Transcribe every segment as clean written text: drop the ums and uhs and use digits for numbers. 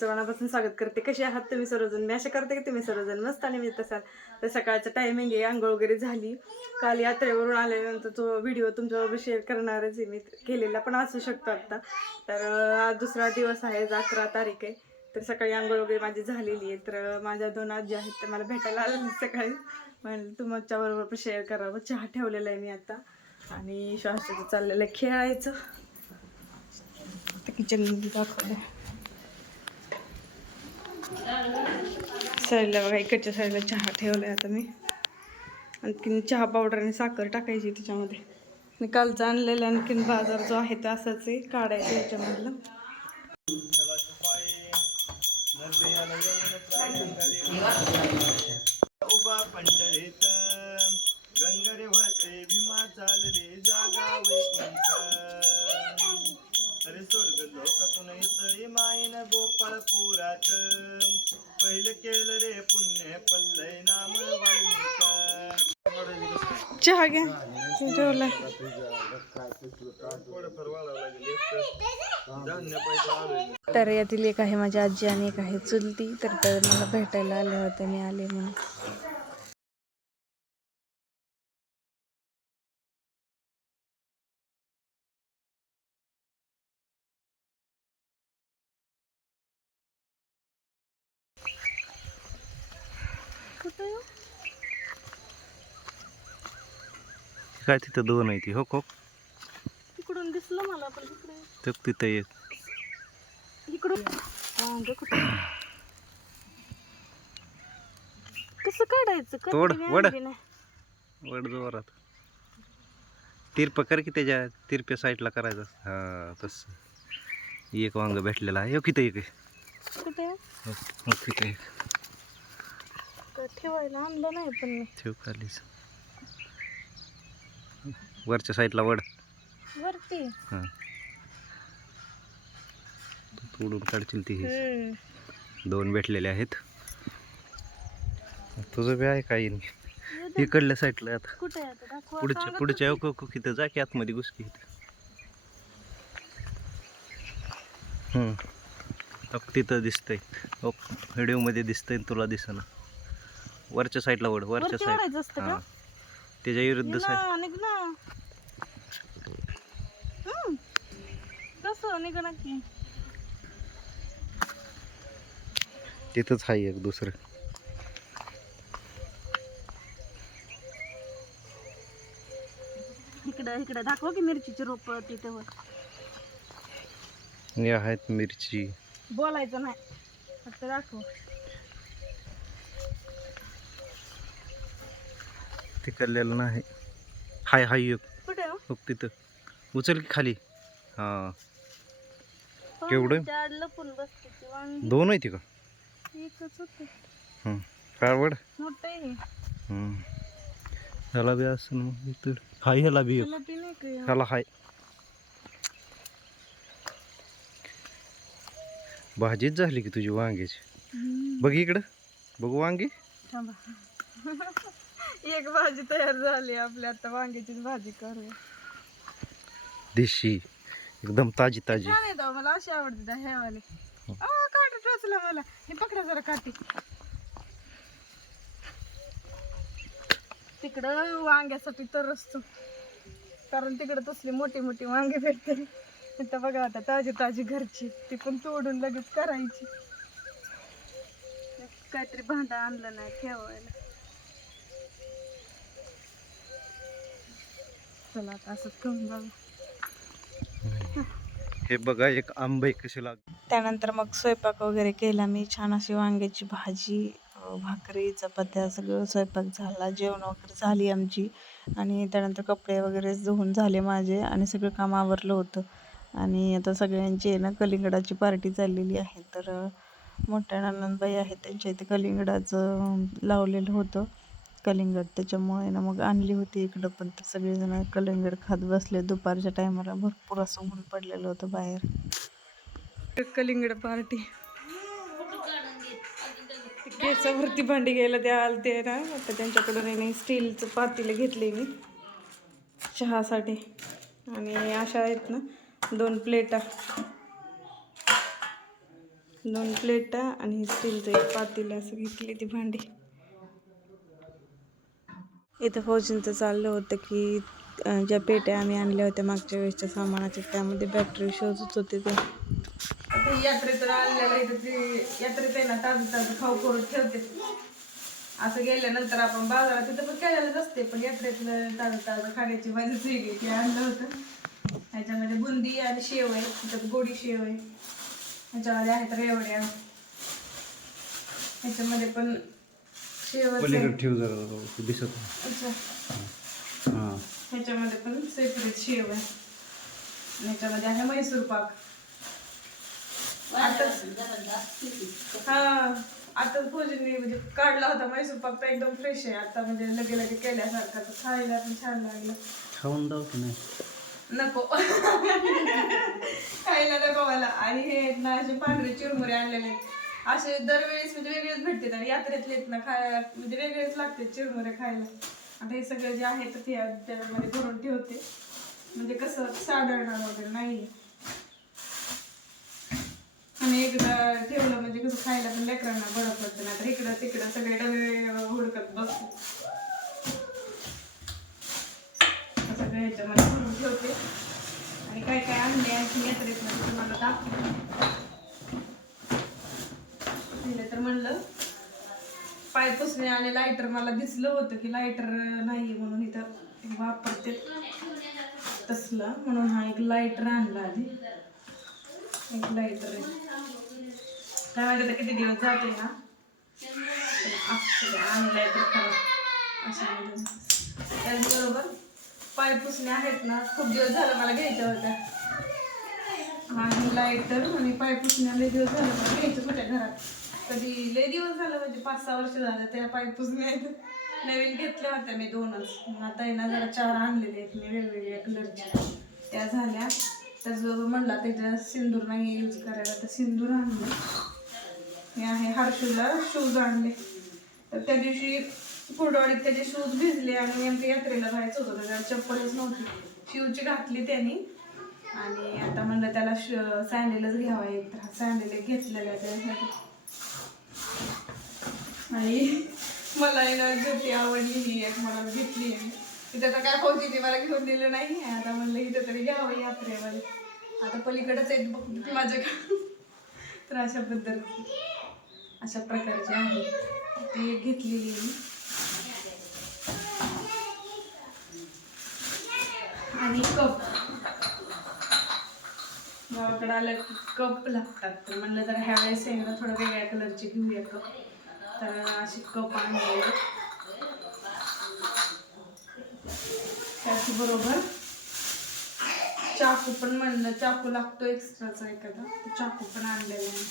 तुमचं मनापासून स्वागत करते. कसे आहात तुम्ही सर्वजण? मी आशा करते की तुम्ही सर्वजण मस्त आणि मी तसाल. तर सकाळचं टायमिंग आहे, आंघोळ वगैरे झाली. काल यात्रेवरून आल्यानंतर तो व्हिडिओ तुमच्याबरोबर शेअर करणारच आहे मी, केलेला पण असू शकतो आत्ता. तर आज दुसरा दिवस आहे, 11 तारीख आहे. तर सकाळी आंघोळ वगैरे माझी झालेली आहे. तर माझ्या 2 आजी आहेत, तर मला भेटायला आल्या सकाळी. म्हणलं तुमच्याबरोबर शेअर करावं. चहा ठेवलेला आहे मी आता आणि श्वासाचं चाललेलं आहे खेळायचं. किचन दाखवलं साईडला बघा, इकडच्या साईडला चहा ठेवलाय आता मी. आणखीन चहा पावडर आणि साखर टाकायची त्याच्यामध्ये. मी कालचं आणलेलं आणखीन बाजार जो आहे तो असाच आहे, काढायचं याच्यामधलं. उभा पंढरीत गंगरे वाहते भीमा चालले जागा वैकुंठ अरे स्वर्ग लोकातून येतय मायन गोपाळपुरात पहिलं केलं रे पुण्य पल्लय नाम वाल्मिक. चहा घ्या ठेवलाय. तर यातील एक आहे माझी आजी आणि एक आहे चुलती. तर मला भेटायला आले होते, मी आले म्हणून. काय तिथं दोन आहे ती हो हो इकडून दिसलं मला, पण इकडे तिथं एक इकडून कसं काढायचं? तोड वड नाही. वड जोरात तिरप कर की त्याच्या तिरप्या साईडला करायचं. हा तसं एक वांग भेटलेला आहे. किती एक आहे कुठे तिथं एक ठेवायला आणलं नाही, पण मी ठेव खालीच वरच्या साईडला वड वरती. हां तोडून काढशील ती. दोन भेटलेले आहेत. तुझं बी आहे काही नाही इकडल्या साईडला. आता कुठे आहे? पुढच्या तिथं जा की आतमध्ये घुसकी. तिथं दिसतंय व्हिडिओमध्ये दिसतंय, तुला दिसना. वरच्या साईडला वड, वरच्या साईड. हां त्याच्या विरुद्ध साईड. तिथंच आहे एक दुसरं. इकडे दाखव की मिरचीची रोप तिथे आहेत मिरची. बोलायचं नाही, फक्त दाखव. तिकडलेलं नाही. हाय हाय एक कुठे बघ तिथं. उचल की खाली. हां केवढं लपून बसते. दोन आहे का? एकच होते. काळवड मोठं आहे. ह्याला बी असं मग इथं हाय. ह्याला बी ह्याला हाय. भाजीच झाली की तुझी वांग्याची. बघ इकडं बघू वांगी. एक भाजी तयार झाली आपली. आता वांग्याची भाजी करूया. देशी एकदम ताजी ताजी. मला अशी आवडते हे वाले. काठी टोचला मला. हे पकडा जरा काठी. तिकडं वांग्यासाठी तर असतो, कारण तिकडं तसली मोठी मोठी वांगी भेटते. इथं बघा आता ताजी ताजी घरची, ती पण तोडून लगेच करायची. काहीतरी भांडा आणलं नाही ठेवायला. चला आता असंच करून बघा. हे बघा एक आंबे कसे लाग. त्यानंतर मग स्वयंपाक वगैरे केला मी. छान अशी वांग्याची भाजी, भाकरी, चपात्या, सगळं स्वयंपाक झाला. जेवण वगैरे झाली आमची. आणि त्यानंतर कपडे वगैरे धुवून झाले माझे आणि सगळं काम आवरलं होतं. आणि आता सगळ्यांची ना कलिंगडाची पार्टी चाललेली आहे. तर मोठ्या नणंदबाई आहेत, त्यांच्या इथे कलिंगडाचं लावलेलं होतं कलिंगड. त्याच्यामुळे ना मग आणली होती इकडं. पण तर सगळेजण कलिंगड खात बसले. दुपारच्या टायमाला भरपूर असं ऊन पडलेलं होतं बाहेर. कलिंगड पार्टी. केसावरती भांडी घ्यायला द्या आलते ना, तर त्यांच्याकडून स्टीलचं पातेलं घेतले मी चहासाठी. आणि अशा आहेत ना 2 प्लेटा. 2 प्लेटा आणि स्टीलचं एक पातेलं असं घेतली ती भांडी. इथं फौजींचं चाललं होतं की ज्या पेट्या आम्ही आणल्या होत्या मागच्या वेळेसच्या सामानाच्या त्यामध्ये बॅटरी शोधत होते ते. यात्रेतून आणलेलं इथं ते यात्रेत आहे ना ताजं ताजं खाऊ करून ठेवते. असं गेल्यानंतर आपण बाजारात तिथं पण केलेलंच असते पण यात्रेतलं ताजं ताजं खाण्याची मजाच वेगळी. ते आणलं होतं. ह्याच्यामध्ये बुंदी आणि शेव आहे, त्याच्यात गोडी शेव आहे, ह्याच्यामध्ये आहेत रेवड्या, ह्याच्यामध्ये पण शेवच ठेव जरा दिसत. अच्छा, ह्याच्यामध्ये पण सेपरेट शेव आहे, ह्याच्यामध्ये आहे मैसूर पाक. आता भोजनी म्हणजे काढला होता मैसूर पाक तर एकदम फ्रेश आहे आता, म्हणजे लगे लगे केल्यासारखा. तर खायला पण छान लागलं. खाऊन जाऊ की नाही? नको खायला नको मला. आणि हे ना असे पांढरे चिरमुरे आणलेले आहेत, असे दरवेळेस म्हणजे वेगळेच भेटतात आणि यात्रेतले आहेत ना खायला म्हणजे वेगळेच लागते चिरमुरे खायला. आता हे सगळे जे आहेत ते त्याच्यामध्ये भरून ठेवते, म्हणजे कसं साधारण वगैरे नाही. आणि एकदा ठेवलं म्हणजे कसं खायला पण लेकरांना बरं पडतं, नाही तर इकडं तिकडं सगळे डबे हुडकत बसतो. सगळं ह्याच्यामध्ये भरून ठेवते. आणि काय काय आणले आणखी यात्रेत म्हणजे तुम्हाला दाखवते. तर म्हणलं पाय पुसणे आणि लायटर, मला दिसलं होतं की लायटर नाही म्हणून इथं वापरते तसलं, म्हणून हा एक लायटर आणला. आधी एक लायटर आहे, काय माहिती आता किती दिवस जाते ना. आणलाय तर खरं अशा. त्याचबरोबर पाय पुसणे आहेत ना, खूप दिवस झालं मला घ्यायच्या होत्या. आणि लायटर आणि पाय पुसण्या लय दिवस झालं मला घ्यायचं होत्या घरात. कधी लय दिवस झालं म्हणजे 5-6 वर्ष झालं त्या पाय पुसण्या नवीन घेतल्या होत्या मी 2च. आता आहे ना जरा 4 आणलेले आहेत मी वेगवेगळ्या कलरच्या, त्या झाल्या. त्याचबरोबर म्हणला त्याच्या सिंदूर नाही यूज करायला तर सिंदूर आणलं. हे आहे हर्षूला शूज आणले. तर त्या दिवशी कुरडवाडीत त्याचे शूज भिजले आणि नेमकं यात्रेला जायचं होतं, त्याला चप्पलच नव्हती. शिवची घातली त्यांनी आणि आता म्हणलं त्याला सँडलच घ्यावा एक, तर सँडल एक घेतलेला त्यासाठी. आणि मला ना ज्योती आवडली ही एक, मला घेतली आहे. तिथं आता काय होती ती मला घेऊन दिलं नाही. आता म्हणलं इथं तरी घ्यावं यात्रेमध्ये, आता पलीकडेच एक बघ माझ्या. तर अशा पद्धती अशा प्रकारची आहे ती घेतलेली मी. आणि कप गावाकडे आलं की कप लागतात, तर म्हणलं जर ह्या वेळेस आहे ना थोडं वेगळ्या कलरचे घेऊया कप. तर असे कप आणले. त्याचबरोबर चाकू पण म्हणलं चाकू लागतो एक्स्ट्राचा एखादा, चाकू पण आणलेला आहे.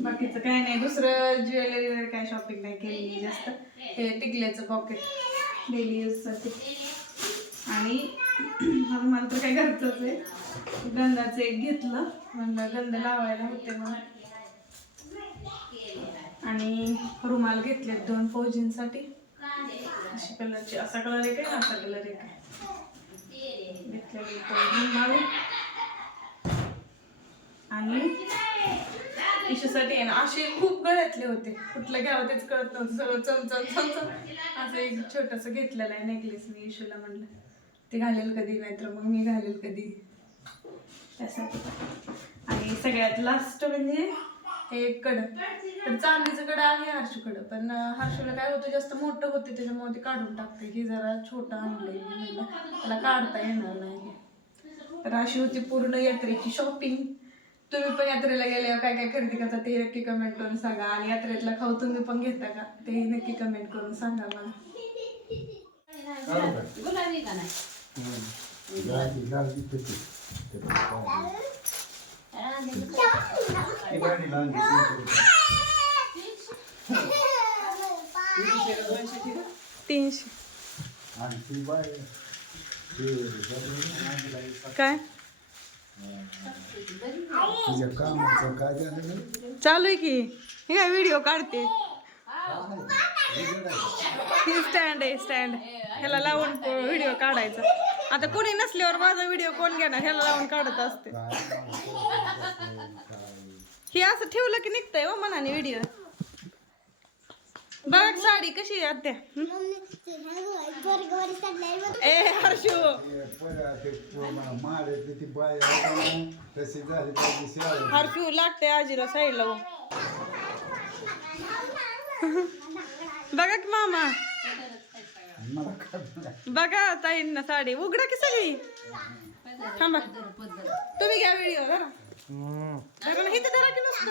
बाकीचं काय नाही, दुसरं ज्वेलरी वगैरे काय शॉपिंग नाही केली जास्त. हे टिकल्याचं पॉकेट डेली यूजसाठी. आणि मला तर काय घरचंच आहे, गंधाचं एक घेतलं, म्हणलं गंध लावायला होते म्हणून. आणि रुमाल घेतले 2 फौजींसाठी, अशा कलरचे. असा कलर एक आहे, असा कलर एक आहे. घेतलेले 2 रुमाल. आणि इशूसाठी आहे ना असे खूप गळ्यातले होते, कुठलं घ्यावं तेच कळत नव्हतं, सगळं चमचम. असं एक छोटंसं घेतलेलं आहे नेकलेस मी इशूला, म्हणलं ते घालेल कधी नाहीतर मग मी घालेल कधी, त्यासाठी. आणि सगळ्यात लास्ट म्हणजे हे एक कडं, तर चांदीचं कडं आहे हर्षूकडं, पण हर्षूला काय होतं जास्त मोठं होते त्याच्यामुळे ते काढून टाकते. ही जरा छोटं आणलंय म्हणलं त्याला काढता येणार नाही. तर अशी होती पूर्ण यात्रेची शॉपिंग. तुम्ही पण यात्रेला गेल्यावर काय काय खरेदी करता ते नक्की कमेंट करून सांगा. आणि यात्रेतला खाऊ तुम्ही पण घेता का तेही नक्की कमेंट करून सांगा मला. काय चालू आहे की हे काय व्हिडिओ काढते. स्टँड आहे, स्टँड ह्याला लावून व्हिडिओ काढायचा. आता कोणी नसल्यावर माझा व्हिडिओ कोण घेणार, ह्याला लावून काढत असते. हे असं ठेवलं की निघतंय हो मनाने व्हिडिओ. बघ साडी कशी आहे आत्या. ए हर्षू हर्षू लागते आजीला साईडला हो. बघा की मामा बघा ताईंना साडी उघडा की सगळी. थांबा तुम्ही घ्या व्हिडिओ जरा. इथे जरा की नसतं.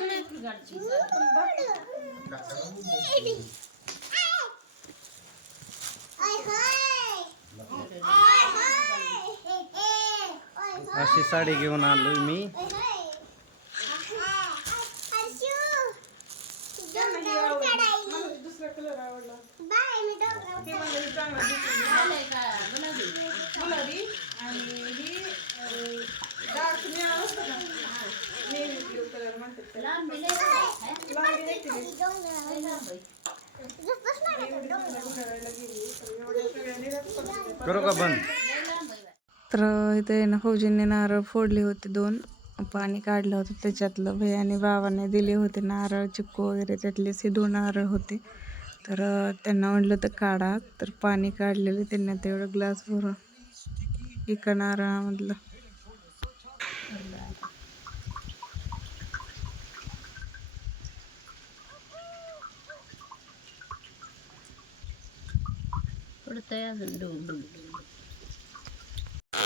अशी साडी घेऊन आलोय मी. दुसरा कलर आवडला गुलाबी आणि ही डार्क निळा असतो ना नेव्ही ब्ल्यू कलर म्हणतात त्याला. करू का बंद. तर इथे ना फौजींनी नारळ फोडले होते 2. पाणी काढलं होतं त्याच्यातलं. भैयाने बाबाने दिले होते नारळ चिक्कू वगैरे त्यातलेच हे 2 नारळ होते. तर त्यांना म्हटलं तर काढा. तर पाणी काढलेलं त्यांना तेवढं ग्लास भरून एका नारळामधलं.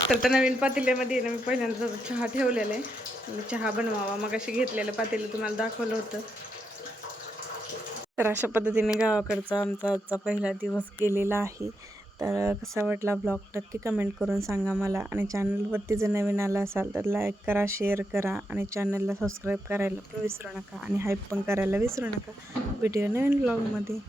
तर त्या नवीन पातेल्यामध्ये ना मी पहिल्यांदा चहा ठेवलेला आहे. चहा बनवावा मग अशी घेतलेलं पातेलं तुम्हाला दाखवलं होतं. तर अशा पद्धतीने गावाकडचा आमचा आजचा पहिला दिवस गेलेला आहे. तर कसा वाटला ब्लॉग नक्की कमेंट करून सांगा मला. आणि चॅनलवरती जर नवीन आला असाल तर लाईक करा, शेअर करा आणि चॅनलला सबस्क्राईब करायला पण विसरू नका आणि हाईप पण करायला विसरू नका. भेटूया नवीन ब्लॉगमध्ये.